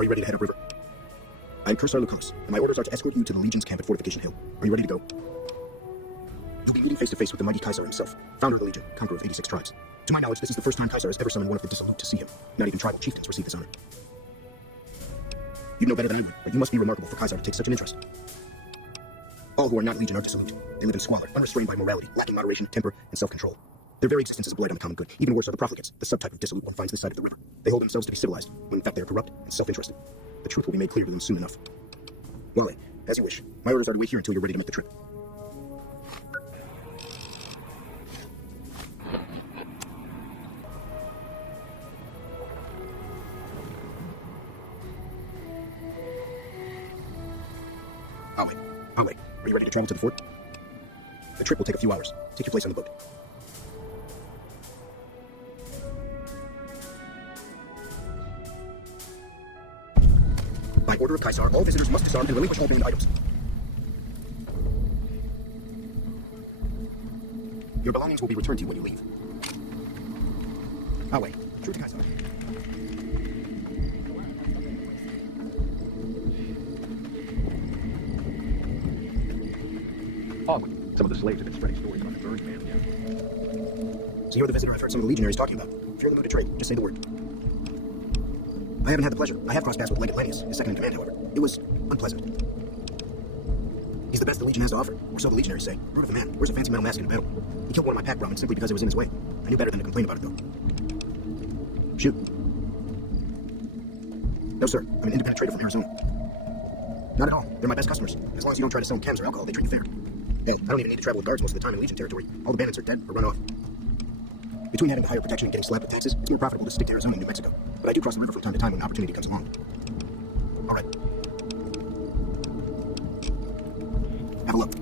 Are you ready to head upriver? I am Cursar Lucas, and my orders are to escort you to the Legion's camp at Fortification Hill. Are you ready to go? You'll be meeting face to face with the mighty Caesar himself, founder of the Legion, conqueror of 86 tribes. To my knowledge, this is the first time Caesar has ever summoned one of the dissolute to see him. Not even tribal chieftains receive this honor. You know better than I would, but you must be remarkable for Caesar to take such an interest. All who are not Legion are dissolute. They live in squalor, unrestrained by morality, lacking moderation, temper, and self-control. Their very existence is a blight on the common good. Even worse are the profligates, the subtype of dissolute one finds this side of the river. They hold themselves to be civilized, when in fact they are corrupt and self-interested. The truth will be made clear to them soon enough. Well, as you wish. My orders are to wait here until you're ready to make the trip. I'll wait. Are you ready to travel to the fort? The trip will take a few hours. Take your place on the boat. By order of Caesar, all visitors must disarm and relinquish all banned items. Your belongings will be returned to you when you leave. I'll wait. True to Caesar. Some of the slaves have been spreading stories about the Burns man down. So you're the visitor I've heard some of the legionaries talking about. If you're in the mood to trade, just say the word. I haven't had the pleasure. I have crossed paths with Legate Lanius, his second in command, however. It was unpleasant. He's the best the Legion has to offer, or so the legionaries say. Brute of a man. Wears a fancy metal mask in a battle. He killed one of my pack Brahmins simply because it was in his way. I knew better than to complain about it, though. Shoot. No, sir. I'm an independent trader from Arizona. Not at all. They're my best customers. As long as you don't try to sell them chems or alcohol, they treat you fair. Hey, I don't even need to travel with guards most of the time in Legion territory. All the bandits are dead or run off. Between having to hire protection and getting slapped with taxes, it's more profitable to stick to Arizona and New Mexico. But I do cross the river from time to time when an opportunity comes along. All right. Have a look.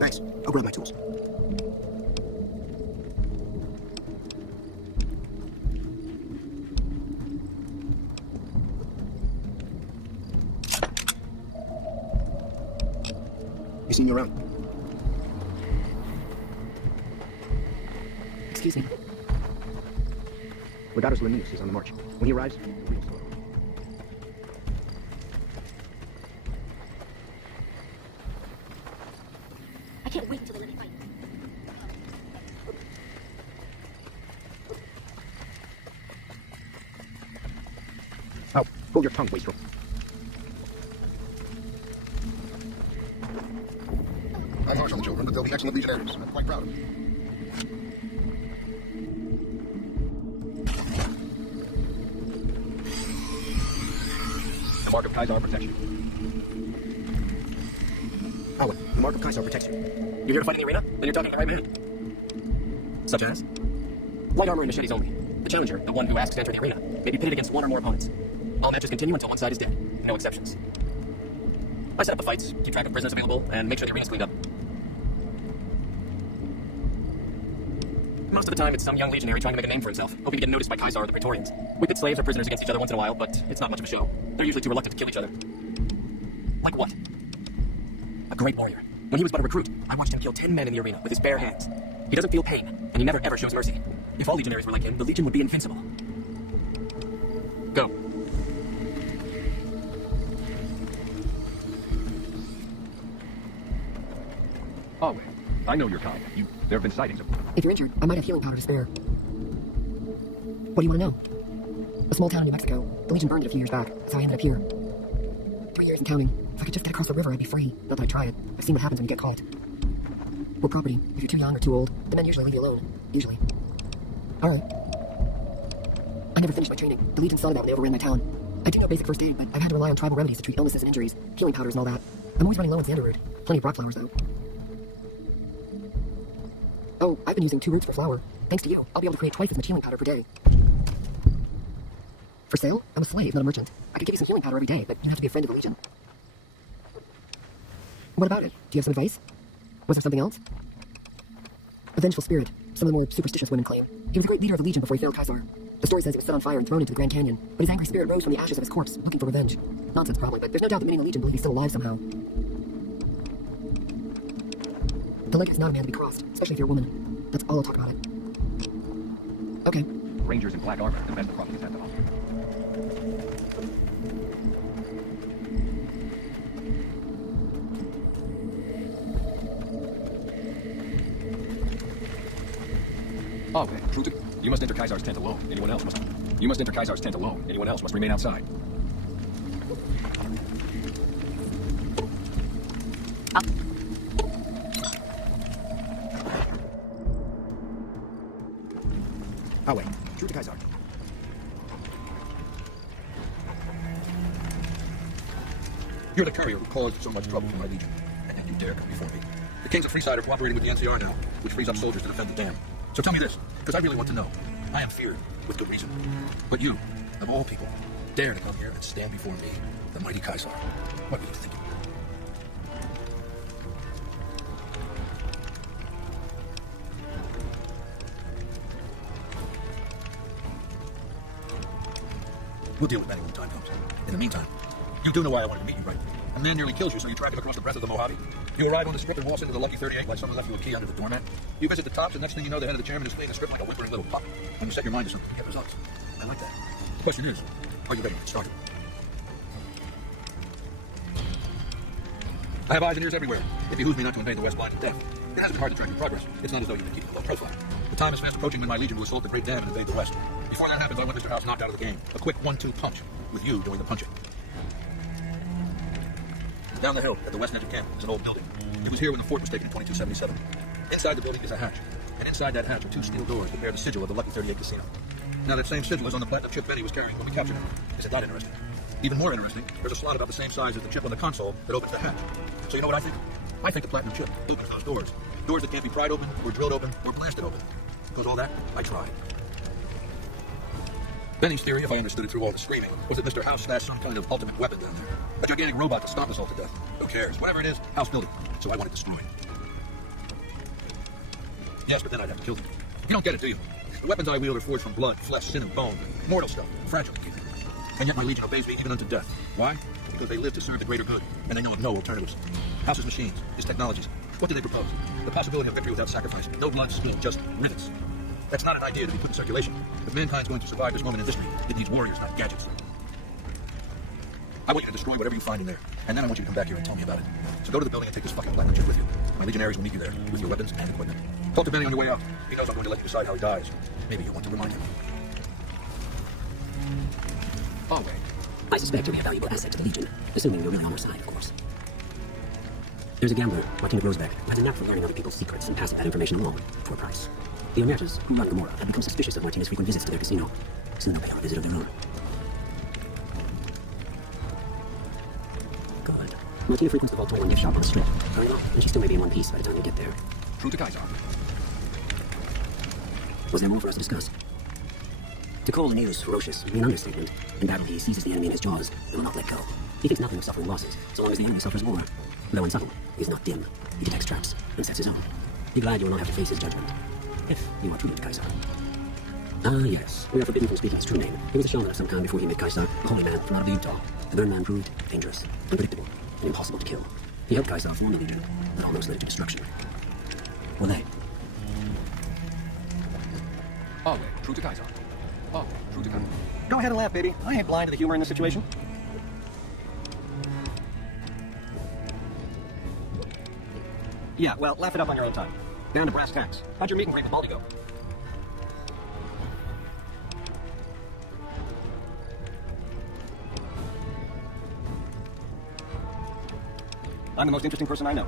Thanks. I'll grab my tools. You seen me around? Excuse me. Legatus Lanius is on the march. When he arrives, real slow. I can't wait until they let me fight. Oh, hold your tongue, wastrel. I'm harsh on the children, but they'll be excellent legionnaires. I'm quite proud of them. The mark of Caesar protects you. Owen, the mark of Caesar protects you. You're here to fight in the arena? Then you're talking to the right man. Such as? Light armor and machetes only. The challenger, the one who asks to enter the arena, may be pitted against one or more opponents. All matches continue until one side is dead. No exceptions. I set up the fights, keep track of prisoners available, and make sure the arena's cleaned up. Most of the time, it's some young legionary trying to make a name for himself, hoping to get noticed by Caesar or the Praetorians. We pit slaves or prisoners against each other once in a while, but it's not much of a show. They're usually too reluctant to kill each other. Like what? A great warrior. When he was but a recruit, I watched him kill 10 men in the arena with his bare hands. He doesn't feel pain, and he never ever shows mercy. If all legionaries were like him, the Legion would be invincible. Go. Oh, I know your kind. There have been sightings of... If you're injured, I might have healing powder to spare. What do you want to know? A small town in New Mexico. The Legion burned it a few years back, so I ended up here. 3 years and counting. If I could just get across the river, I'd be free. Not that I'd try it. I've seen what happens when you get caught. Poor property. If you're too young or too old, the men usually leave you alone. Usually. Alright. I never finished my training. The Legion saw that when they overran my town. I do know basic first aid, but I've had to rely on tribal remedies to treat illnesses and injuries, healing powders and all that. I'm always running low on Xanderroot. Plenty of rock flowers, though. Oh, I've been using 2 roots per flower. Thanks to you, I'll be able to create twice as much healing powder per day. For sale? I'm a slave, not a merchant. I could give you some healing powder every day, but you have to be a friend of the Legion. What about it? Do you have some advice? Was there something else? A vengeful spirit. Some of the more superstitious women claim. He was a great leader of the Legion before he failed Caesar. The story says he was set on fire and thrown into the Grand Canyon, but his angry spirit rose from the ashes of his corpse, looking for revenge. Nonsense, probably, but there's no doubt that many in the Legion believe he's still alive somehow. The lake is not a man to be crossed, especially if you're a woman. That's all I'll talk about it. Okay. Rangers in black armor, the best the profligates have to offer. Oh, okay. True. You must enter Kaisar's tent alone. Anyone else must. You must enter Kaisar's tent alone. Anyone else must remain outside. Away. True to Kaisar. You're the courier who caused so much trouble for my legion, and yet you dare come before me. The kings of Freeside are cooperating with the NCR now, which frees up soldiers to defend the dam. So tell me this, because I really want to know. I am feared, with good reason. But you, of all people, dare to come here and stand before me, the mighty Kaisar. What were you thinking? We'll deal with that when the time comes. In the meantime, you do know why I wanted to meet you, right? A man nearly kills you, so you track him across the breadth of the Mojave. You arrive on the strip and walk into the Lucky 38 like someone left you a key under the doormat. You visit the tops, and next thing you know, the head of the chairman is fleeing the strip like a whimpering little pup. And you set your mind to something, you get results. I like that. The question is, are you ready to get started? I have eyes and ears everywhere. It behooves me not to invade the West Blind in death. It has been hard to track your progress. It's not as though you've been keeping a low profile. The time is fast approaching when my legion will assault the Great Dam and invade the West. Before that happens, I want Mr. House knocked out of the game. A quick 1-2 punch, with you doing the punching. Down the hill, at the west edge of camp, is an old building. It was here when the fort was taken in 2277. Inside the building is a hatch, and inside that hatch are 2 steel doors that bear the sigil of the Lucky 38 Casino. Now that same sigil is on the platinum chip Benny was carrying when we captured him. Isn't that interesting? Even more interesting, there's a slot about the same size as the chip on the console that opens the hatch. So you know what I think? I think the platinum chip opens those doors. Doors that can't be pried open, or drilled open, or blasted open. Because all that, I tried. Benny's theory, if I understood it through all the screaming, was that Mr. House stashed some kind of ultimate weapon down there. A gigantic robot to stomp us all to death. Who cares? Whatever it is, House built it. So I want it destroyed. Yes, but then I'd have to kill them. You don't get it, do you? The weapons I wield are forged from blood, flesh, sin, and bone. Mortal stuff. Fragile, even. And yet my legion obeys me even unto death. Why? Because they live to serve the greater good, and they know of no alternatives. House's machines, his technologies. What do they propose? The possibility of victory without sacrifice. No blood spilled, just rivets. That's not an idea to be put in circulation. If mankind's going to survive this moment in history, it needs warriors, not gadgets. I want you to destroy whatever you find in there, and then I want you to come back here and tell me about it. So go to the building and take this fucking platinum chip with you. My legionaries will meet you there, with your weapons and equipment. Talk to Benny on your way out. He knows I'm going to let you decide how he dies. Maybe you'll want to remind him. Oh, wait. I suspect you'll be a valuable asset to the Legion, assuming you're really on our side, of course. There's a gambler, Martina Grosbeck, who has a knack for learning other people's secrets and passing that information along for a price. The Omertas, who run Gomorrah, have become suspicious of Martina's frequent visits to their casino. Soon they'll pay on a visit of their own. Good. Martina frequents the Vault 21 gift shop on the strip. Very well, and she still may be in one piece by the time you get there. True to Kaisar. Was there more for us to discuss? To call the news ferocious would be an understatement. In battle, he seizes the enemy in his jaws and will not let go. He thinks nothing of suffering losses, so long as the enemy suffers more. Though unsubtle, he is not dim. He detects traps and sets his own. Be glad you will not have to face his judgment. If you are true to Kaisar. Ah, yes. We are forbidden from speaking his true name. He was a shaman of some kind before he met Kaisar, a holy man from out of the Utah. The Burn Man proved dangerous, unpredictable, and impossible to kill. He helped Kaisar form the Legion, but almost led it to destruction. Were they? Oh, wait. True to Kaisar. Oh, true to Kaisar. Go ahead and laugh, baby. I ain't blind to the humor in this situation. Yeah, well, laugh it up on your own time. Down to brass tacks. How'd your meet and greet with Baldy go? I'm the most interesting person I know.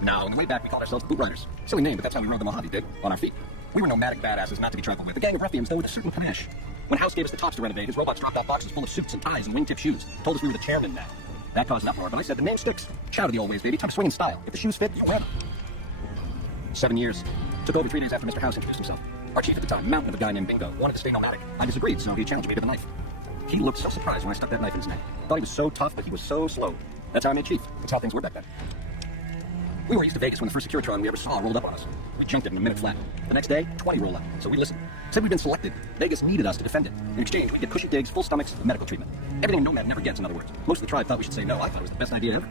Now, on the way back, we called ourselves the Boot Riders. Silly name, but that's how we rode the Mojave, did, on our feet. We were nomadic badasses not to be trifled with. A gang of ruffians, though, with a certain panache. When House gave us the tops to renovate, his robots dropped off boxes full of suits and ties and wingtip shoes. Told us we were the chairman now. That caused an uproar, but I said the name sticks. Shouted the old ways, baby. Time to swing in style. If the shoes fit, you wear them. 7 years. Took over 3 days after Mr. House introduced himself. Our chief at the time, mountain of a guy named Bingo, wanted to stay nomadic. I disagreed, so he challenged me to the knife. He looked so surprised when I stuck that knife in his neck. Thought he was so tough, but he was so slow. That's how I made chief. That's how things were back then. We were east of Vegas when the first Securitron we ever saw rolled up on us. We junked it in a minute flat. The next day, 20 roll up. So we listened. Said we'd been selected. Vegas needed us to defend it. In exchange, we'd get cushy digs, full stomachs, and medical treatment. Everything a nomad never gets, in other words. Most of the tribe thought we should say no. I thought it was the best idea ever.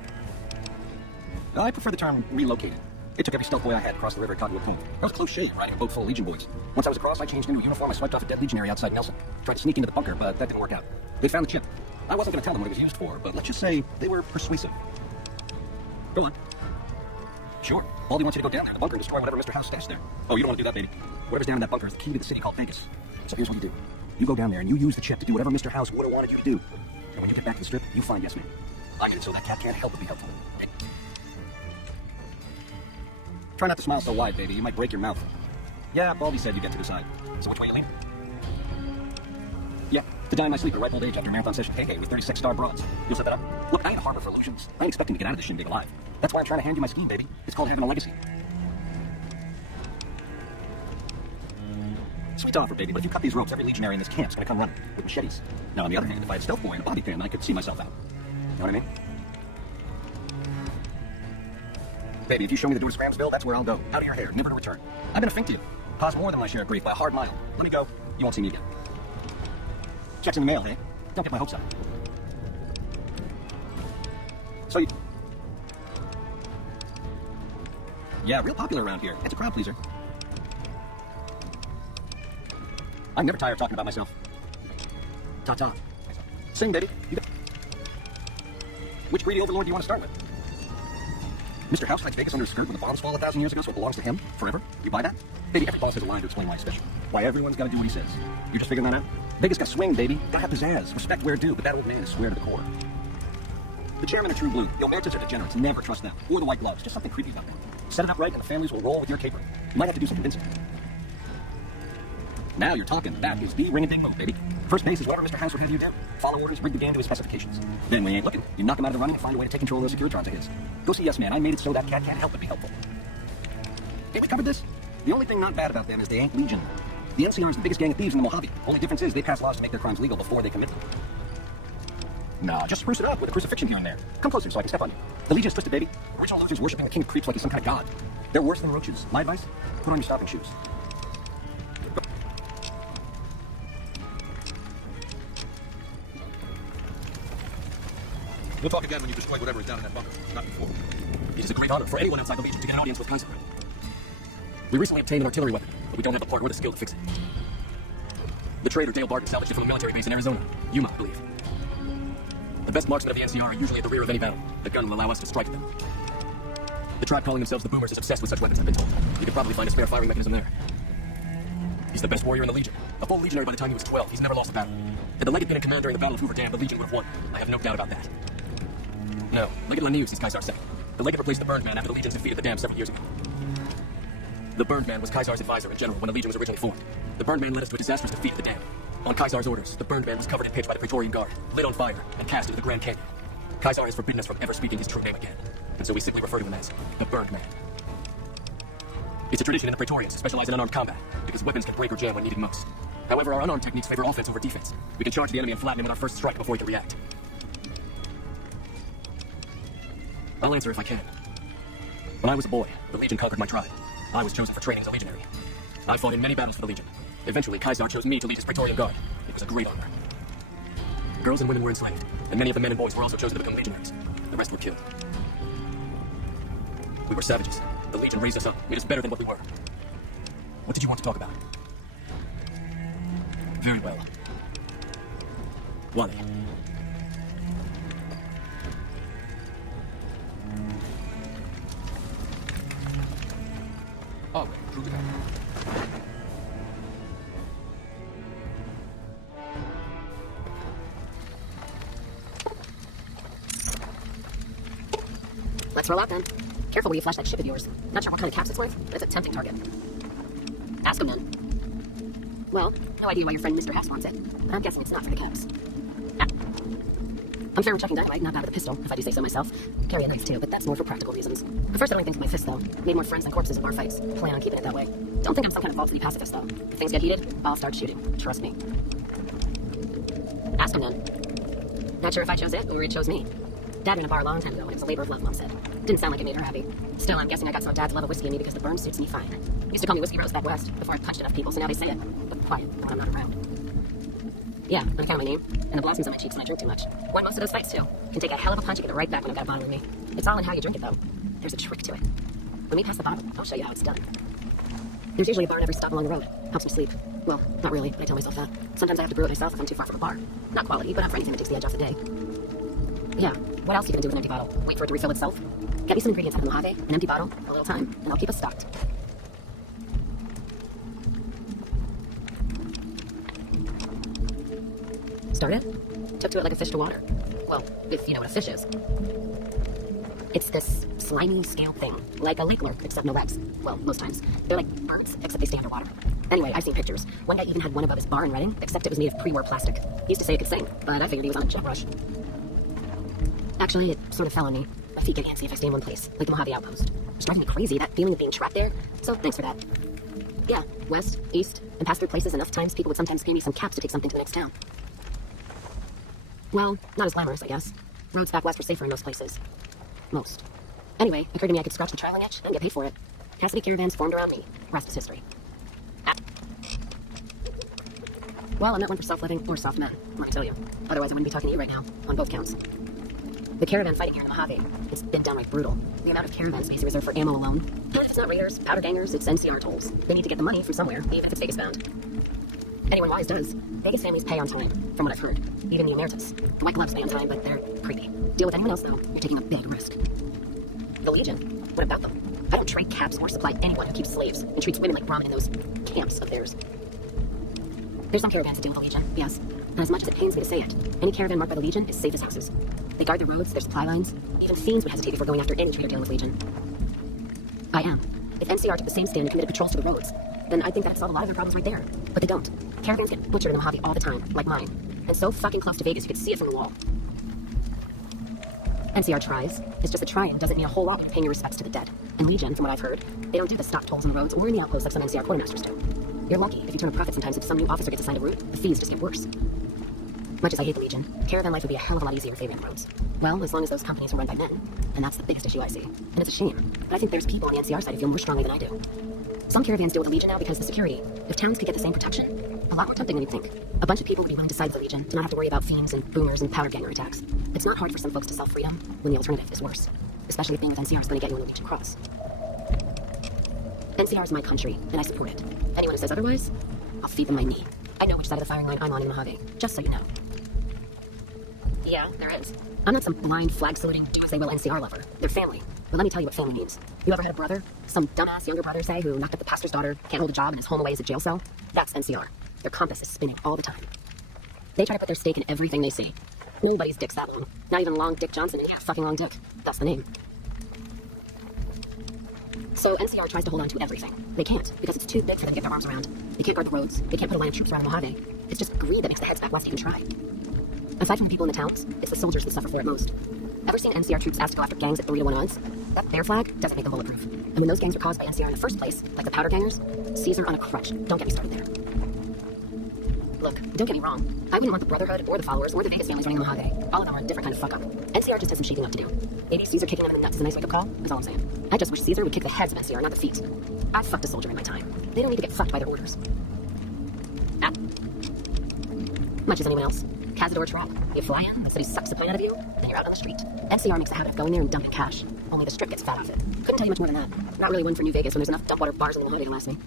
I prefer the term relocated. It took every stealth boy I had across the river at Cottonwood Point. I was a close shave riding a boat full of Legion boys. Once I was across, I changed into a uniform. I swiped off a dead legionary outside Nelson. Tried to sneak into the bunker, but that didn't work out. They found the chip. I wasn't going to tell them what it was used for, but let's just say they were persuasive. Go on. Sure. Baldy wants you to go down there to the bunker and destroy whatever Mr. House stashed there. Oh, you don't want to do that, baby. Whatever's down in that bunker is the key to the city called Vegas. So here's what you do. You go down there and you use the chip to do whatever Mr. House would have wanted you to do. And when you get back to the strip, you find Yes Man. I get it so that cat can't help but be helpful. Hey. Try not to smile so wide, baby. You might break your mouth. Yeah, Baldy said you get to decide. So which way you leaning? Yeah, to die in my sleep at ripe old age after marathon session KK with 36-star broads. You'll set that up? Look, I ain't a harbor for illusions. I ain't expecting to get out of this shindig alive. That's why I'm trying to hand you my scheme, baby. It's called having a legacy. Sweet offer, baby, but if you cut these ropes, every legionary in this camp's gonna come running with machetes. Now, on the other hand, if I had Stealth Boy and a body pan, then I could see myself out. You know what I mean? Baby, if you show me the door to Scramsville, that's where I'll go. Out of your hair, never to return. I've been a fink to you. Caused more than my share of grief by a hard mile. Let me go. You won't see me again. Check's in the mail, hey? Don't get my hopes up. So you... Yeah, real popular around here. It's a crowd pleaser. I'm never tired of talking about myself. Ta-ta. Sing, baby. You got... Which greedy overlord do you want to start with? Mr. House hides Vegas under his skirt when the bombs fall 1,000 years ago, so it belongs to him forever? You buy that? Baby, every boss has a line to explain why he's special. Why everyone's got to do what he says. You're just figuring that out? Vegas got swing, baby. Gotta have pizzazz. Respect where due, but that old man is square to the core. The chairman of True Blue. The Omertas are degenerates. Never trust them. Or the White Gloves. Just something creepy about them. Set it up right and the families will roll with your caper. You might have to do some convincing. Now you're talking. That is the ring-a-ding boat, baby. First base is whatever Mr. House would have you do. Follow orders, rig the game to his specifications. Then when he ain't looking, you knock him out of the running and find a way to take control of those Securitrons of his. Go see Yes Man. I made it so that cat can't help but be helpful. Hey, we covered this. The only thing not bad about them is they ain't Legion. The NCR is the biggest gang of thieves in the Mojave. Only difference is they pass laws to make their crimes legal before they commit them. Nah, just spruce it up with a crucifixion here and there. Come closer so I can step on you. The Legion's twisted, baby. Original losers worshiping the king of creeps like he's some kind of god. They're worse than roaches. My advice? Put on your stopping shoes. We'll talk again when you destroy whatever is down in that bunker, not before. It is a great honor for anyone inside the Legion to get an audience with Kaiser. We recently obtained an artillery weapon, but we don't have the part or the skill to fix it. The trader Dale Barton salvaged it from a military base in Arizona, Yuma, I believe. The best marksmen of the NCR are usually at the rear of any battle. The gun will allow us to strike at them. The tribe calling themselves the Boomers is obsessed with such weapons, I've been told. You could probably find a spare firing mechanism there. He's the best warrior in the Legion. A full legionary by the time he was 12. He's never lost a battle. Had the Legate been in command during the Battle of Hoover Dam, the Legion would have won. I have no doubt about that. No, Legate Lanius is Kaisar's second. The Legate replaced the Burned Man after the Legions defeated the Dam several years ago. The Burned Man was Kaisar's advisor in general when the Legion was originally formed. The Burned Man led us to a disastrous defeat of the Dam. On Kaisar's orders, the Burned Man was covered in pitch by the Praetorian Guard, lit on fire, and cast into the Grand Canyon. Kaisar has forbidden us from ever speaking his true name again, and so we simply refer to him as the Burned Man. It's a tradition in the Praetorians to specialize in unarmed combat, because weapons can break or jam when needed most. However, our unarmed techniques favor offense over defense. We can charge the enemy and flatten him with our first strike before he can react. I'll answer if I can. When I was a boy, the Legion conquered my tribe. I was chosen for training as a legionary. I fought in many battles for the Legion. Eventually, Kaisar chose me to lead his Praetorian Guard. It was a great honor. Girls and women were enslaved, and many of the men and boys were also chosen to become legionaries. The rest were killed. We were savages. The Legion raised us up, made us better than what we were. What did you want to talk about? Very well. Wally. Oh, true to that. Let's roll out then. Careful where you flash that ship of yours. Not sure what kind of caps it's worth, but it's a tempting target. Ask him then. Well, no idea why your friend Mr. House wants it. I'm guessing it's not for the caps. I'm fair with chucking dynamite, not bad with a pistol, if I do say so myself. Carry a knife too, but that's more for practical reasons. First, I only think with my fist though. Made more friends than corpses in bar fights. Plan on keeping it that way. Don't think I'm some kind of falsity pacifist though. If things get heated, I'll start shooting. Trust me. Ask him then. Not sure if I chose it or it chose me. Dad ran a bar a long time ago and it was a labor of love, Mom said. Didn't sound like it made her happy. Still, I'm guessing I got some dad's love of whiskey in me because the berm suits me fine. Used to call me Whiskey Rose back west before I punched enough people, so now they say it. But quiet when I'm not around. Yeah, I'm counting my name, and the blossoms on my cheeks when I drink too much. Won most of those fights too. Can take a hell of a punch and get it right back when I've got a bottle with me. It's all in how you drink it though. there's a trick to it. When we pass the bottle, I'll show you how it's done. There's usually a bar at every stop along the road. Helps me sleep. Well, not really, but I tell myself that. Sometimes I have to brew it myself if I'm too far from a bar. Not quality, but not for anything that takes the edge off the day. Yeah, what else are you gonna do with an empty bottle? Wait for it to refill itself? Get me some ingredients out of the Mojave, an empty bottle, a little time, and I'll keep us stocked. Started? Took to it like a fish to water. Well, if you know what a fish is. It's this slimy, scaled thing, like a lake lurk, except no legs. Well, most times. They're like birds, except they stay underwater. Anyway, I've seen pictures. One guy even had one above his bar in Reading, except it was made of pre-war plastic. He used to say it could sing, but I figured he was on a jet rush. Actually, it sort of fell on me. My feet get antsy if I stay in one place, like the Mojave Outpost. It's driving me crazy, that feeling of being trapped there. So thanks for that. Yeah, west, east, and past through places enough times people would sometimes pay me some caps to take something to the next town. Well, not as glamorous, I guess. Roads back west were safer in most places. Most. Anyway, it occurred to me I could scratch the traveling itch and get paid for it. Cassidy caravans formed around me. Rest is history. Well, I'm not one for self-living or soft men, let me tell you. Otherwise, I wouldn't be talking to you right now, on both counts. The caravan fighting here in the Mojave, it's been downright brutal. The amount of caravan space reserved for ammo alone. And if it's not raiders, powder gangers, it's NCR tolls. They need to get the money from somewhere, even if it's Vegas bound. Anyone wise does. Vegas families pay on time, from what I've heard. Even the emeritus. The white gloves pay on time, but they're creepy. Deal with anyone else, though, you're taking a big risk. The Legion? What about them? I don't trade caps or supply anyone who keeps slaves and treats women like Brahmin in those camps of theirs. There's some caravans that deal with the Legion, yes. And as much as it pains me to say it, any caravan marked by the Legion is safe as houses. They guard the roads, their supply lines. Even fiends would hesitate before going after any trader dealing with Legion. I am. If NCR took the same stand and committed patrols to the roads, then I think that'd solve a lot of their problems right there. But they don't. Caravans get butchered in the Mojave all the time, like mine. And so fucking close to Vegas you could see it from the wall. NCR tries. It's just that trying doesn't mean a whole lot when paying your respects to the dead. And Legion, from what I've heard, they don't do the stock tolls on the roads or in the outposts like some NCR quartermasters do. You're lucky if you turn a profit sometimes if some new officer gets assigned a route, the fees just get worse. Much as I hate the Legion, caravan life would be a hell of a lot easier if they ran the roads. Well, as long as those companies are run by men. And that's the biggest issue I see. And it's a shame. But I think there's people on the NCR side who feel more strongly than I do. Some caravans deal with the Legion now because of the security. If towns could get the same protection, a lot more tempting than you'd think. A bunch of people would be willing to side with the Legion to not have to worry about fiends and boomers and powder ganger attacks. It's not hard for some folks to self-freedom when the alternative is worse. Especially if being with NCR is going to get you on the Legion cross. NCR is my country, and I support it. Anyone who says otherwise, I'll feed them my knee. I know which side of the firing line I'm on in Mojave, just so you know. Yeah, there is. I'm not some blind, flag-saluting, do-as-they-will NCR lover. They're family. But let me tell you what family means. You ever had a brother? Some dumbass younger brother, say, who knocked up the pastor's daughter, can't hold a job, and is home away as a jail cell? That's NCR. Their compass is spinning all the time. They try to put their stake in everything they see. Nobody's dick's that long. Not even Long Dick Johnson, and he had a fucking long dick. That's the name. So NCR tries to hold on to everything. They can't, because it's too big for them to get their arms around. They can't guard the roads. They can't put a line of troops around the Mojave. It's just greed that makes the heads back west even try. Aside from the people in the towns, it's the soldiers that suffer for it most. Ever seen NCR troops asked to go after gangs at 3-to-1 odds? That bear flag doesn't make them bulletproof. And when those gangs were caused by NCR in the first place, like the powder gangers, Caesar on a crutch. Don't get me started there. Look, don't get me wrong. I wouldn't want the Brotherhood, or the followers, or the Vegas families running the Mojave. All of them are a different kind of fuck-up. NCR just has some shaking up to do. Maybe Caesar kicking them in the nuts is a nice wake-up call, is all I'm saying. I just wish Caesar would kick the heads of NCR, not the feet. I've fucked a soldier in my time. They don't need to get fucked by their orders. Much as anyone else. Cazador trap. You fly in, the city sucks the pint out of you, then you're out on the street. NCR makes a habit of going there and dumping cash. Only the strip gets fat off it. Couldn't tell you much more than that. Not really one for New Vegas when there's enough dumpwater bars in the Mojave to last me.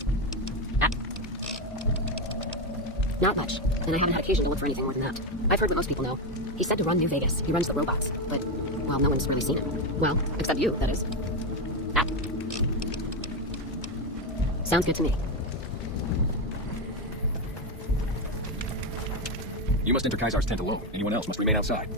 Not much, and I haven't had occasion to look for anything more than that. I've heard what most people know. He said to run New Vegas. He runs the robots, but, well, no one's really seen him. Well, except you, that is. Sounds good to me. You must enter Kaisar's tent alone. Anyone else must remain outside.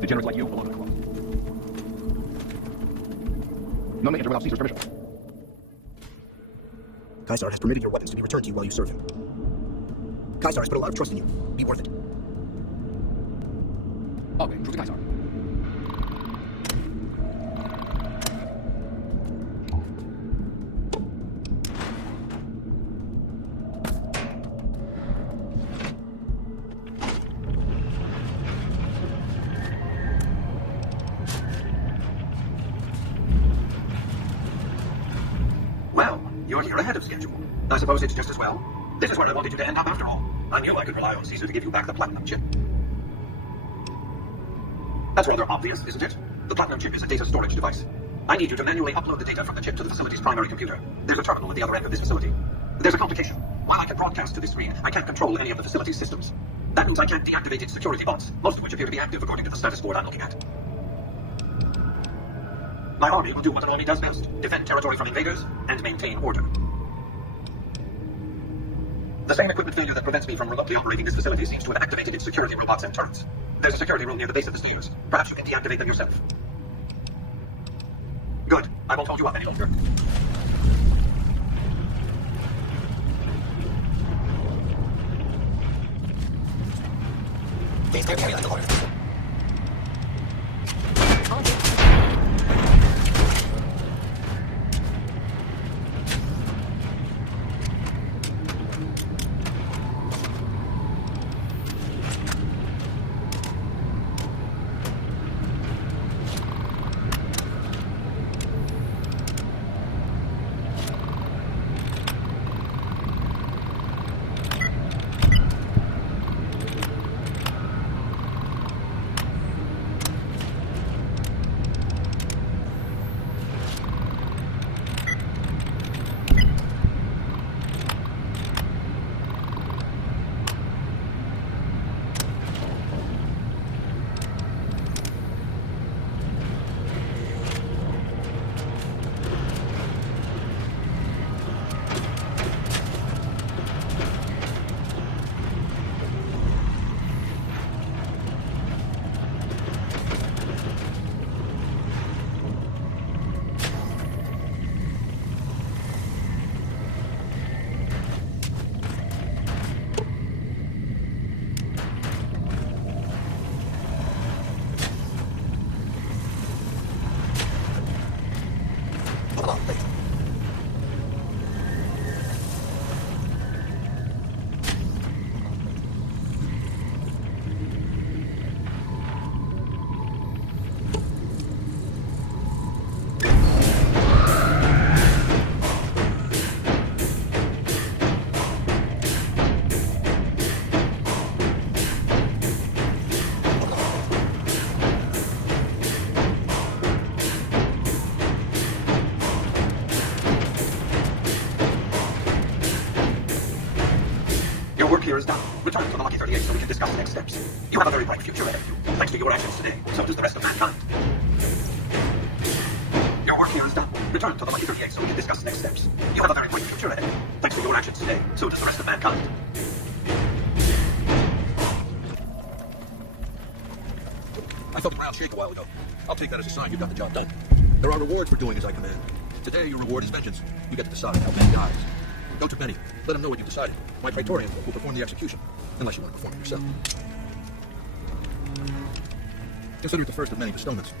Degenerates like you belong to the club. None may enter without Caesar's permission. Caesar has permitted your weapons to be returned to you while you serve him. Kaisar has put a lot of trust in you. Be worth it. Okay, prove the Kaiser. Well, you're here ahead of schedule. I suppose it's just as well. This is where I wanted you to end up after all. I knew I could rely on Caesar to give you back the platinum chip. That's rather obvious, isn't it? The platinum chip is a data storage device. I need you to manually upload the data from the chip to the facility's primary computer. There's a terminal at the other end of this facility. There's a complication. While I can broadcast to this screen, I can't control any of the facility's systems. That means I can't deactivate its security bots, most of which appear to be active according to the status board I'm looking at. My army will do what an army does best: defend territory from invaders and maintain order. The same equipment failure that prevents me from remotely operating this facility seems to have activated its security robots and turrets. There's a security room near the base of the stairs. Perhaps you can deactivate them yourself. Good. I won't hold you up any longer. Please clear the area under order. Work here is done. Return to the Lucky 38 so we can discuss the next steps. You have a very bright future ahead of you, thanks to your actions today. So does the rest of mankind. Your work here is done. Return to the Lucky 38 so we can discuss the next steps. You have a very bright future ahead of you, thanks to your actions today. So does the rest of mankind. I felt the ground shake a while ago. I'll take that as a sign you got the job done. There are rewards for doing as I command. Today, your reward is vengeance. You get to decide how Ben dies. Go to Benny. Let him know what you've decided. My Praetorian will perform the execution, unless you want to perform it yourself. Consider it the first of many bestowments.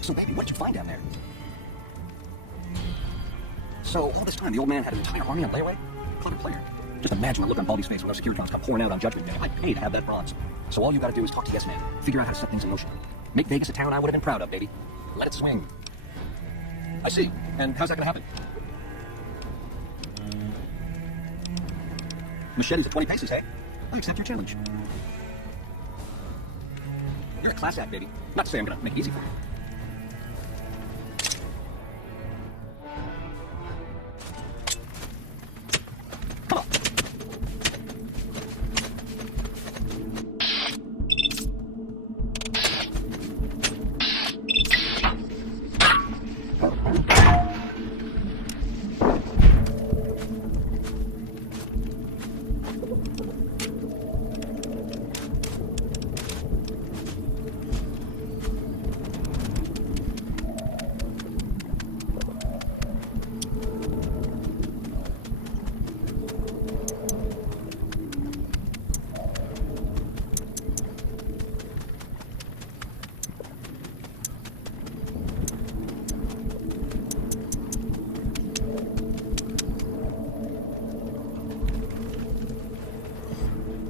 So, baby, what did you find down there? So, all this time, the old man had an entire army on layaway? Clever player. Just imagine the look on Baldy's face when those security drones come pouring out on Judgment Day. I'd pay to have that bronze. So all you gotta do is talk to Yes Man. Figure out how to set things in motion. Make Vegas a town I would have been proud of, baby. Let it swing. I see. And how's that gonna happen? Machetes at 20 paces, hey? I accept your challenge. You're a class act, baby. Not to say I'm gonna make it easy for you. Come on.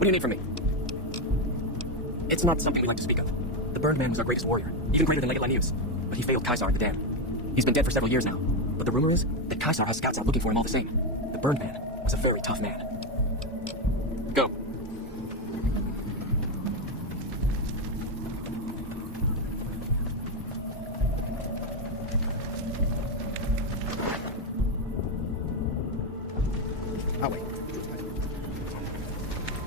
do you need from me? It's not something we like to speak of. The Burned Man was our greatest warrior, even greater than Legate Lanius. But he failed Caesar at the dam. He's been dead for several years now. But the rumor is that Caesar has scouts out looking for him all the same. The Burned Man was a very tough man. Go. I'll wait.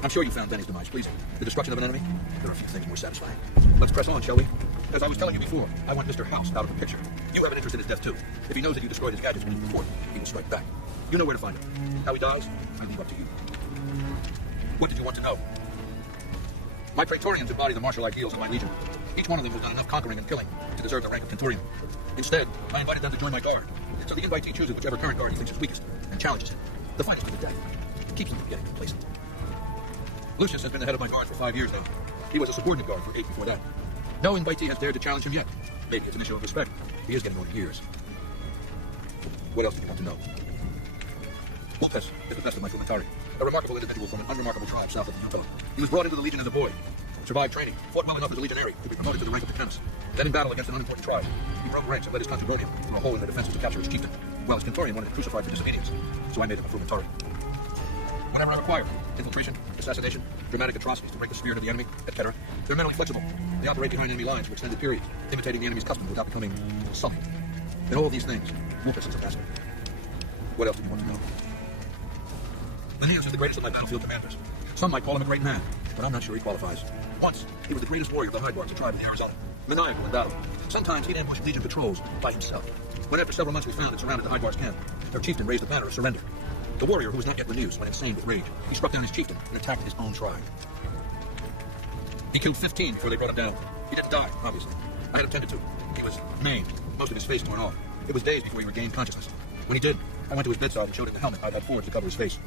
I'm sure you found Benny's demise pleasing. The destruction of an enemy? There are a few things more satisfying. Let's press on, shall we? As I was telling you before, I want Mr. House out of the picture. You have an interest in his death, too. If he knows that you destroyed his gadgets when he fought, he will strike back. You know where to find him. How he dies, I leave up to you. What did you want to know? My Praetorians embody the martial ideals of my legion. Each one of them has done enough conquering and killing to deserve the rank of Centurion. Instead, I invited them to join my guard. So the invitee chooses whichever current guard he thinks is weakest and challenges him. The fight is to the death. It keeps them from getting complacent. Lucius has been the head of my guard for 5 years now. He was a subordinate guard for 8 before that. No invitee has dared to challenge him yet. Maybe it's an issue of respect. He is getting on in years. What else did you want to know? Vulpes is the best of my Frumentari, a remarkable individual from an unremarkable tribe south of the Utah. He was brought into the Legion as a boy, survived training, fought well enough as a legionary to be promoted to the rank of lieutenant. Then in battle against an unimportant tribe, he broke ranks and led his country Rhodium through a hole in their defenses to capture its chieftain, while his Centurion wanted him crucified for disobedience. So I made him a Frumentari. Whenever I require infiltration, assassination, dramatic atrocities to break the spirit of the enemy, etc., they're mentally flexible. They operate behind enemy lines for extended periods, imitating the enemy's customs without becoming sulky. In all of these things, Vulpes is a master. What else do you want to know? Lanius is the greatest of my battlefield commanders. Some might call him a great man, but I'm not sure he qualifies. Once, he was the greatest warrior of the Hydebarks, a tribe in the Arizona. Maniacal in battle. Sometimes he'd ambush Legion patrols by himself. When after several months we found and surrounded the Hydebarks camp, their chieftain raised the banner of surrender. The warrior, who was not yet Lanius, went insane with rage. He struck down his chieftain and attacked his own tribe. He killed 15 before they brought him down. He didn't die, obviously. I had him tended to. He was maimed, most of his face torn off. It was days before he regained consciousness. When he did, I went to his bedside and showed him the helmet I'd had forged to cover his face.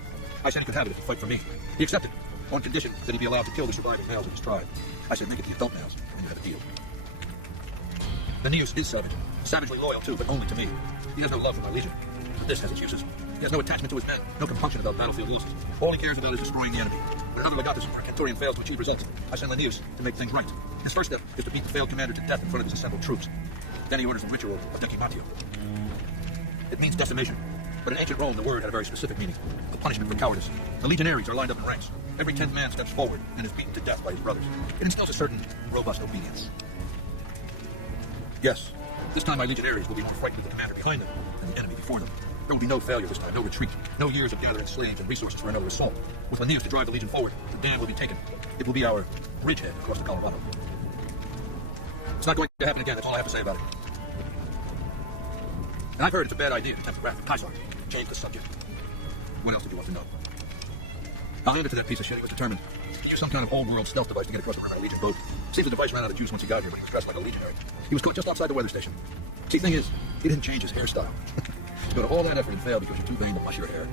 I said he could have it if he'd fight for me. He accepted, on condition that he'd be allowed to kill the surviving males of his tribe. I said, make it the adult males, and you have a deal. Lanius is savage. Savagely loyal, too, but only to me. He has no love for my legion. But this has its uses. He has no attachment to his men, no compunction about battlefield losses. All he cares about is destroying the enemy. When another legatus or Centurion fails to achieve results, I send Lanius to make things right. His first step is to beat the failed commander to death in front of his assembled troops. Then he orders the ritual of decimatio. It means decimation. But in ancient Rome, the word had a very specific meaning. A punishment for cowardice. The legionaries are lined up in ranks. Every 10th man steps forward and is beaten to death by his brothers. It instills a certain robust obedience. Yes, this time my legionaries will be more frightened with the commander behind them than the enemy before them. There will be no failure this time, no retreat, no years of gathering slaves and resources for another assault. With Lanius to drive the legion forward, the dam will be taken. It will be our bridgehead across the Colorado. It's not going to happen again, that's all I have to say about it. And I've heard it's a bad idea to tempt the wrath of Caesar. Change the subject. What else did you want to know? I'll hand it to that piece of shit. He was determined. He used some kind of old-world stealth device to get across the river in a Legion boat. Seems the device ran out of juice once he got here, but he was dressed like a legionary. He was caught just outside the weather station. Key thing is, he didn't change his hairstyle. He got all that effort and failed because you're too vain to brush your hair.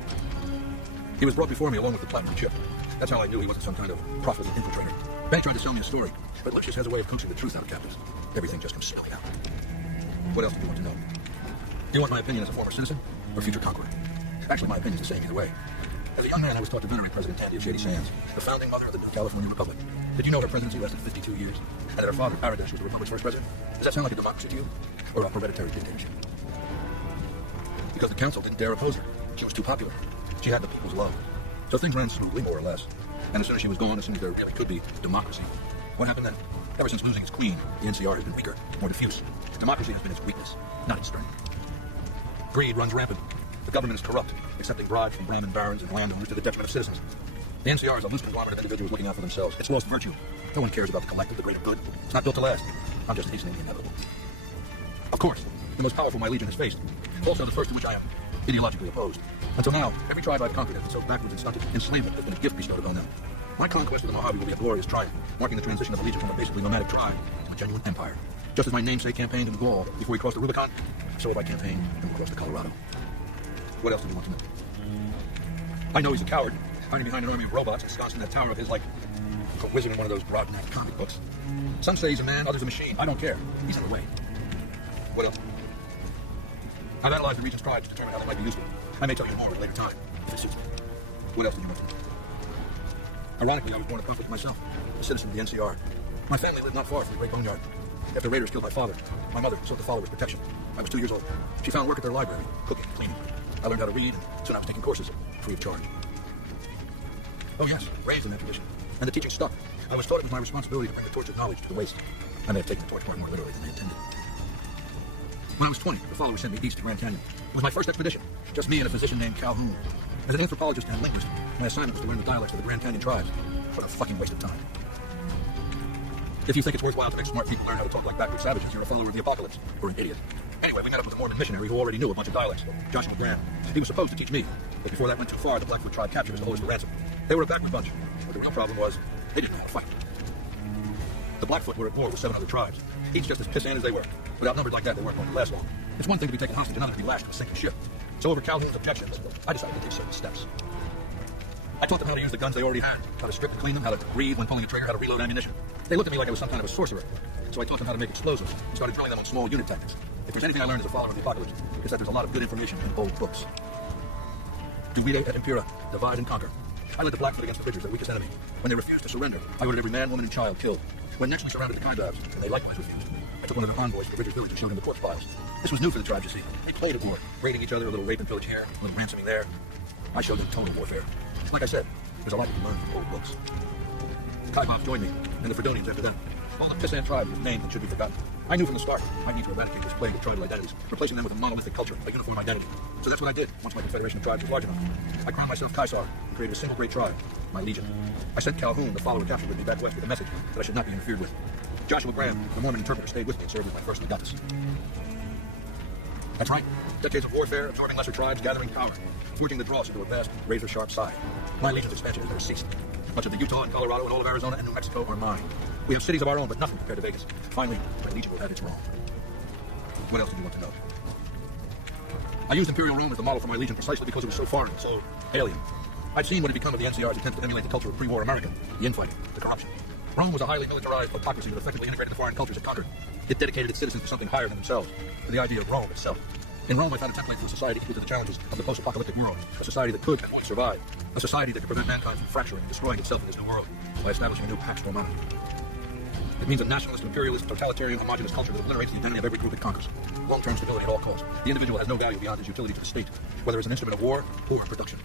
He was brought before me along with the platinum chip. That's how I knew he wasn't some kind of profligate infiltrator. Bank tried to sell me a story, but Lucius has a way of coaxing the truth out of captives. Everything just comes smelly out. What else do you want to know? Do you want my opinion as a former citizen or future conqueror? Actually, my opinion's the same either way. As a young man, I was taught to venerate President Tandy of Shady Sands, the founding mother of the new California Republic. Did you know her presidency lasted 52 years? And that her father, Paradash, was the Republic's first president? Does that sound like a democracy to you? Or a hereditary dictatorship? Because the council didn't dare oppose her. She was too popular. She had the people's love. So things ran smoothly, more or less. And as soon as she was gone, as soon as there really could be democracy, what happened then? Ever since losing its queen, the NCR has been weaker, more diffuse. Democracy has been its weakness, not its strength. Greed runs rampant. The government is corrupt, accepting bribes from Brahmin barons and landowners to the detriment of citizens. The NCR is a loose conglomerate of individuals looking out for themselves. It's lost virtue. No one cares about the collective, the greater good. It's not built to last. I'm just hastening the inevitable. Of course, the most powerful my legion has faced. Also the first to which I am ideologically opposed. Until now, every tribe I've conquered has been so backwards and stunted. Enslavement has been a gift bestowed upon them. My conquest of the Mojave will be a glorious triumph, marking the transition of the legion from a basically nomadic tribe to a genuine empire. Just as my namesake campaigned in Gaul before he crossed the Rubicon, so have I campaigned and will cross the Colorado. What else do you want to know? I know he's a coward, hiding behind an army of robots ensconced in that tower of his like a wizard in one of those broad-neck comic books. Some say he's a man, others a machine. I don't care. He's in the way. What else? I've analyzed the region's tribes to determine how they might be useful. I may tell you more at a later time, if it suits me. What else do you want to know? Ironically, I was born a conflict myself, a citizen of the NCR. My family lived not far from the Great Boneyard. After raiders killed my father, my mother sought the followers' protection. I was 2 years old. She found work at their library, cooking, cleaning. I learned how to read, and soon I was taking courses free of charge. Oh yes, raised in that tradition. And the teaching stuck. I was taught it was my responsibility to bring the torch of knowledge to the waste. I may have taken the torch far more literally than I intended. When I was 20, the followers sent me east to Grand Canyon. It was my first expedition, just me and a physician named Calhoun. As an anthropologist and linguist, my assignment was to learn the dialects of the Grand Canyon tribes. What a fucking waste of time. If you think it's worthwhile to make smart people learn how to talk like backward savages, you're a follower of the apocalypse, or an idiot. Anyway, we met up with a Mormon missionary who already knew a bunch of dialects, Joshua Graham. He was supposed to teach me, but before that went too far, the Blackfoot tribe captured us to hold us to ransom. They were a backward bunch, but the real problem was, they didn't know how to fight. The Blackfoot were at war with 7 other tribes, each just as pissant as they were. But outnumbered like that, they weren't going to last long. It's one thing to be taken hostage, another to be lashed to a sinking ship. So over Calhoun's objections, I decided to take certain steps. I taught them how to use the guns they already had, how to strip and clean them, how to breathe when pulling a trigger, how to reload ammunition. They looked at me like I was some kind of a sorcerer. So I taught them how to make explosives and started drilling them on small unit tactics. If there's anything I learned as a follower of the apocalypse, it's that there's a lot of good information in old books. Divide et impera, divide and conquer. I led the Blackfoot against the Bridgers, their weakest enemy. When they refused to surrender, I ordered every man, woman, and child killed. When next we surrounded the Kaibabs, and they likewise refused, I took one of their envoys to the Bridgers village and showed him the corpse piles. This was new for the tribes, you see. They played at war, raiding each other, a little rape and pillage here, a little ransoming there. I showed them total warfare. Like I said, there's a lot you can learn from old books. The Kaibabs joined me, and the Fredonians after them. All the pissant tribes were named and should be forgotten. I knew from the start I need to eradicate this plague of tribal identities, replacing them with a monolithic culture, a uniform identity. So that's what I did once my confederation of tribes was large enough. I crowned myself Caesar and created a single great tribe, my legion. I sent Calhoun, the follower captured with me, back west with a message that I should not be interfered with. Joshua Graham, the Mormon interpreter, stayed with me and served as my first legatus. That's right. Decades of warfare, absorbing lesser tribes, gathering power, forging the dross into a vast, razor-sharp side. My legion's expansion has never ceased. Much of the Utah and Colorado and all of Arizona and New Mexico are mine. We have cities of our own, but nothing compared to Vegas. Finally, my legion will have its Rome. What else do you want to know? I used Imperial Rome as the model for my legion precisely because it was so foreign, so alien. I'd seen what had become of the NCR's attempt to emulate the culture of pre-war America, the infighting, the corruption. Rome was a highly militarized autocracy that effectively integrated the foreign cultures it conquered. It dedicated its citizens to something higher than themselves, to the idea of Rome itself. In Rome, I found a template for a society equal to the challenges of the post-apocalyptic world, a society that could and would survive, a society that could prevent mankind from fracturing and destroying itself in this new world by establishing a new Pax Romana. It means a nationalist, imperialist, totalitarian, homogenous culture that obliterates the identity of every group it conquers. Long-term stability at all costs. The individual has no value beyond his utility to the state, whether as an instrument of war or production.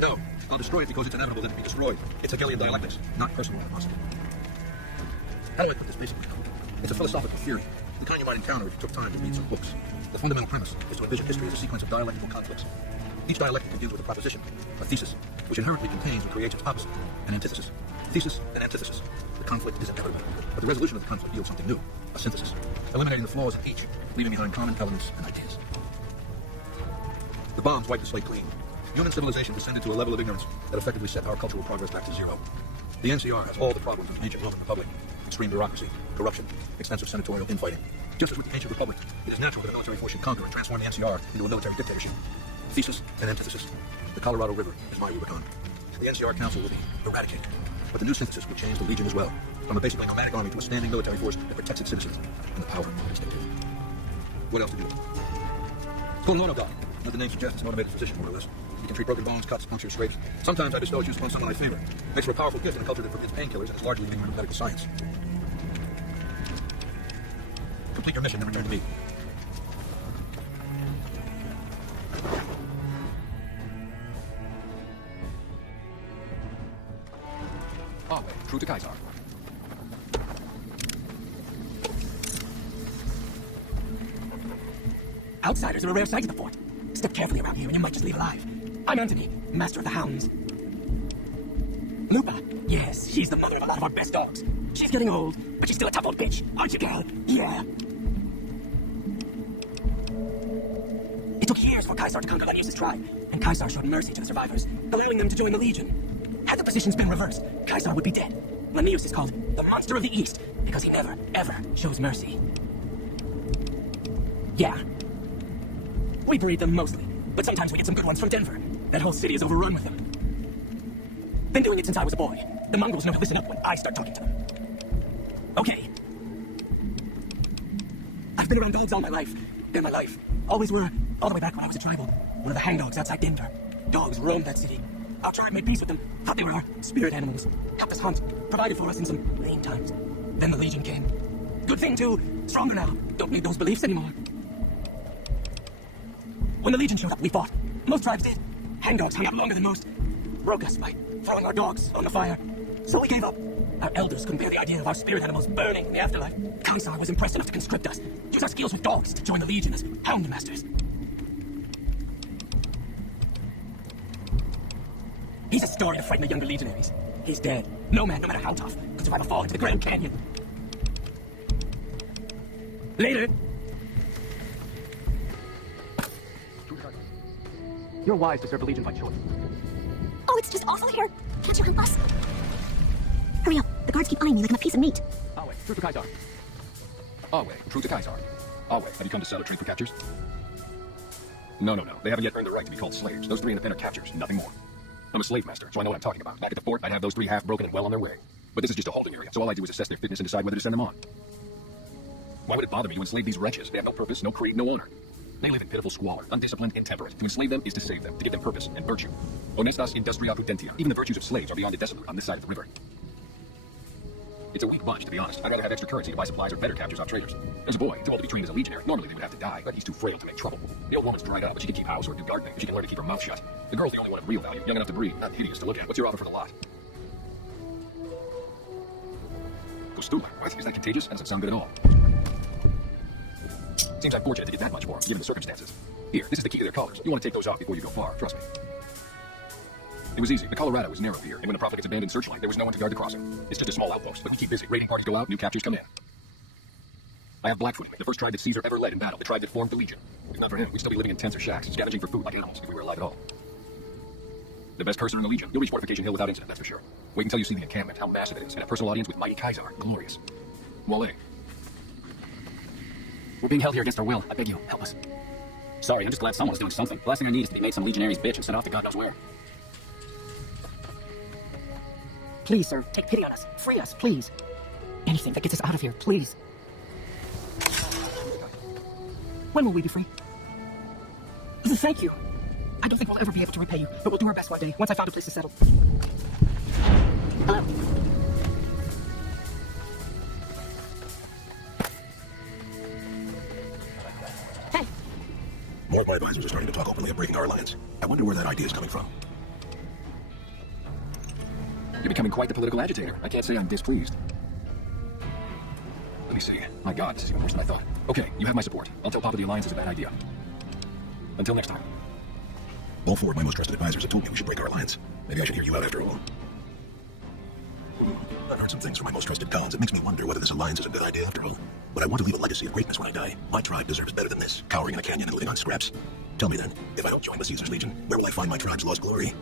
No, I'll destroy it because it's inevitable that it be destroyed. It's Hegelian dialectics, not personal animosity. How do I put this basically? It's a philosophical theory, the kind you might encounter if you took time to read some books. The fundamental premise is to envision history as a sequence of dialectical conflicts. Each dialectic begins with a proposition, a thesis, which inherently contains and creates its opposite, an antithesis. Thesis and antithesis. The conflict is inevitable, but the resolution of the conflict yields something new, a synthesis, eliminating the flaws in each, leaving behind common elements and ideas. The bombs wiped the slate clean. Human civilization descended to a level of ignorance that effectively set our cultural progress back to zero. The NCR has all the problems of the ancient Roman Republic: extreme bureaucracy, corruption, extensive senatorial infighting. Just as with the ancient Republic, it is natural that a military force should conquer and transform the NCR into a military dictatorship. Thesis and antithesis. The Colorado River is my Rubicon. The NCR Council will be eradicated. But the new synthesis would change the Legion as well, from a basically nomadic army to a standing military force that protects its citizens and the power of its dictator. What else to do? It's called an auto doc. As the name suggests, it's an automated physician, more or less. You can treat broken bones, cuts, punctures, scrapes. Sometimes I bestow its use upon someone I favor. Makes for a powerful gift in a culture that forbids painkillers and is largely ignorant of medical science. Complete your mission and return to me. Always true to Caesar. Outsiders are a rare sight at the fort. Step carefully around here and you might just leave alive. I'm Anthony, master of the hounds. Lupa, yes, she's the mother of a lot of our best dogs. She's getting old, but she's still a tough old bitch, aren't you, girl? Yeah. It took years for Caesar to conquer Lanius' tribe, and Caesar showed mercy to the survivors, allowing them to join the Legion. Had the positions been reversed, Caesar would be dead. Lanius is called the Monster of the East because he never, ever shows mercy. Yeah. We breed them mostly, but sometimes we get some good ones from Denver. That whole city is overrun with them. Been doing it since I was a boy. The Mongols know to listen up when I start talking to them. Okay. I've been around dogs all my life. They're my life. Always were, all the way back when I was a tribal. One of the hangdogs outside Denver. Dogs roamed that city. Our tribe made peace with them. Thought they were our spirit animals. Helped us hunt. Provided for us in some lean times. Then the Legion came. Good thing, too. Stronger now. Don't need those beliefs anymore. When the Legion showed up, we fought. Most tribes did. Hangdogs hung out longer than most. Broke us by throwing our dogs on the fire. So we gave up. Our elders couldn't bear the idea of our spirit animals burning in the afterlife. Kaisar was impressed enough to conscript us. Use our skills with dogs to join the Legion as hound masters. He's a story to frighten the younger legionaries. He's dead. No man, no matter how tough, could survive a fall into the Grand Canyon. Later. You're wise to serve the Legion by choice. Oh, it's just awful here. Can't you help us? Hurry up. The guards keep eyeing me like I'm a piece of meat. Away, true to Kaisar. Away, true to Kaisar. Away, have you come to sell or trade for captures? No. They haven't yet earned the right to be called slaves. Those 3 in the pen are captures, nothing more. I'm a slave master, so I know what I'm talking about. Back at the fort, I'd have those 3 half-broken and well on their way. But this is just a holding area, so all I do is assess their fitness and decide whether to send them on. Why would it bother me to enslave these wretches? They have no purpose, no creed, no honor. They live in pitiful squalor, undisciplined, intemperate. To enslave them is to save them, to give them purpose and virtue. Honestas industria prudentia. Even the virtues of slaves are beyond the decibel on this side of the river. It's a weak bunch, to be honest. I'd rather have extra currency to buy supplies or better captures off traders. There's a boy, too old to be trained as a legionary. Normally they would have to die, but he's too frail to make trouble. The old woman's dried up, but she can keep house or do gardening. She can learn to keep her mouth shut. The girl's the only one of real value, young enough to breed, not hideous to look at. What's your offer for the lot? Postula. What? Is that contagious? That doesn't sound good at all. Seems I'm fortunate to get that much for him, given the circumstances. Here, this is the key to their collars. You want to take those off before you go far, trust me. It was easy. The Colorado was narrow here, and when the Profligates abandoned Searchlight, there was no one to guard the crossing. It's just a small outpost, but we keep busy. Raiding parties go out, new captures come in. I have Blackfoot, the first tribe that Caesar ever led in battle, the tribe that formed the Legion. If not for him, we'd still be living in tents or shacks, scavenging for food like animals, if we were alive at all. The best cursor in the Legion. You'll reach Fortification Hill without incident, that's for sure. Wait until you see the encampment, how massive it is, and a personal audience with mighty Kaisar. Glorious. Wale. We're being held here against our will. I beg you, help us. Sorry, I'm just glad someone's doing something. The last thing I need is to be made some legionary's bitch and sent off to God knows where. Please, sir, take pity on us. Free us, please. Anything that gets us out of here, please. When will we be free? Thank you. I don't think we'll ever be able to repay you, but we'll do our best one day, once I found a place to settle. Hello. Hey. More of my advisors are starting to talk openly of breaking our alliance. I wonder where that idea is coming from. You're becoming quite the political agitator. I can't say I'm displeased. Let me see. My God, this is even worse than I thought. Okay, you have my support. I'll tell Papa the alliance is a bad idea. Until next time. All 4 of my most trusted advisors have told me we should break our alliance. Maybe I should hear you out after all. I've heard some things from my most trusted cons. It makes me wonder whether this alliance is a good idea after all. But I want to leave a legacy of greatness when I die. My tribe deserves better than this, cowering in a canyon and living on scraps. Tell me then, if I don't join the Caesar's Legion, where will I find my tribe's lost glory?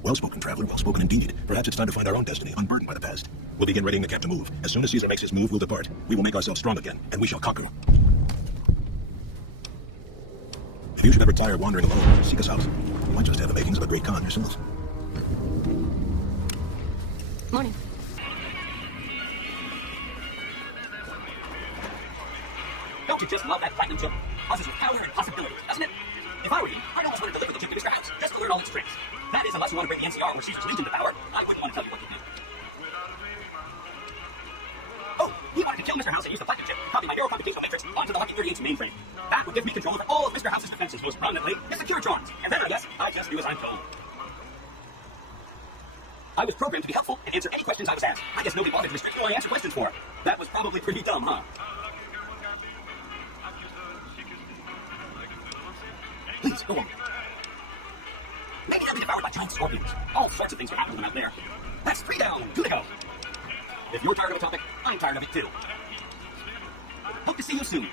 Well spoken, traveler, well spoken indeed. Perhaps it's time to find our own destiny, unburdened by the past. We'll begin readying the camp to move. As soon as Caesar makes his move, we'll depart. We will make ourselves strong again, and we shall conquer. If you should ever tire of wandering alone, seek us out. You might just have the makings of a great con yourself. Morning. Don't you just love that platinum chip? Buzzes with power and possibility, doesn't it? If I were you, I'd almost want to deliver the chip to Mr. House, just to learn all its tricks. That is, unless you want to bring the NCR or Caesar's Legion to power, I wouldn't want to tell you what to do. Oh, he wanted to kill Mr. House and use the platinum chip, copy my neurocomputational matrix onto the Hockey 38's mainframe. That would give me control over all of Mr. House's defenses, most prominently his securitrons. And then I guess I just do as I'm told. I was programmed to be helpful and answer any questions I was asked. I guess nobody bothered to restrict who I answer questions for. That was probably pretty dumb, huh? Please, go on. Maybe I'll be devoured by giant scorpions. All sorts of things can happen to them out there. That's 3 down, 2 to go. If you're tired of a topic, I'm tired of it too. Hope to see you soon.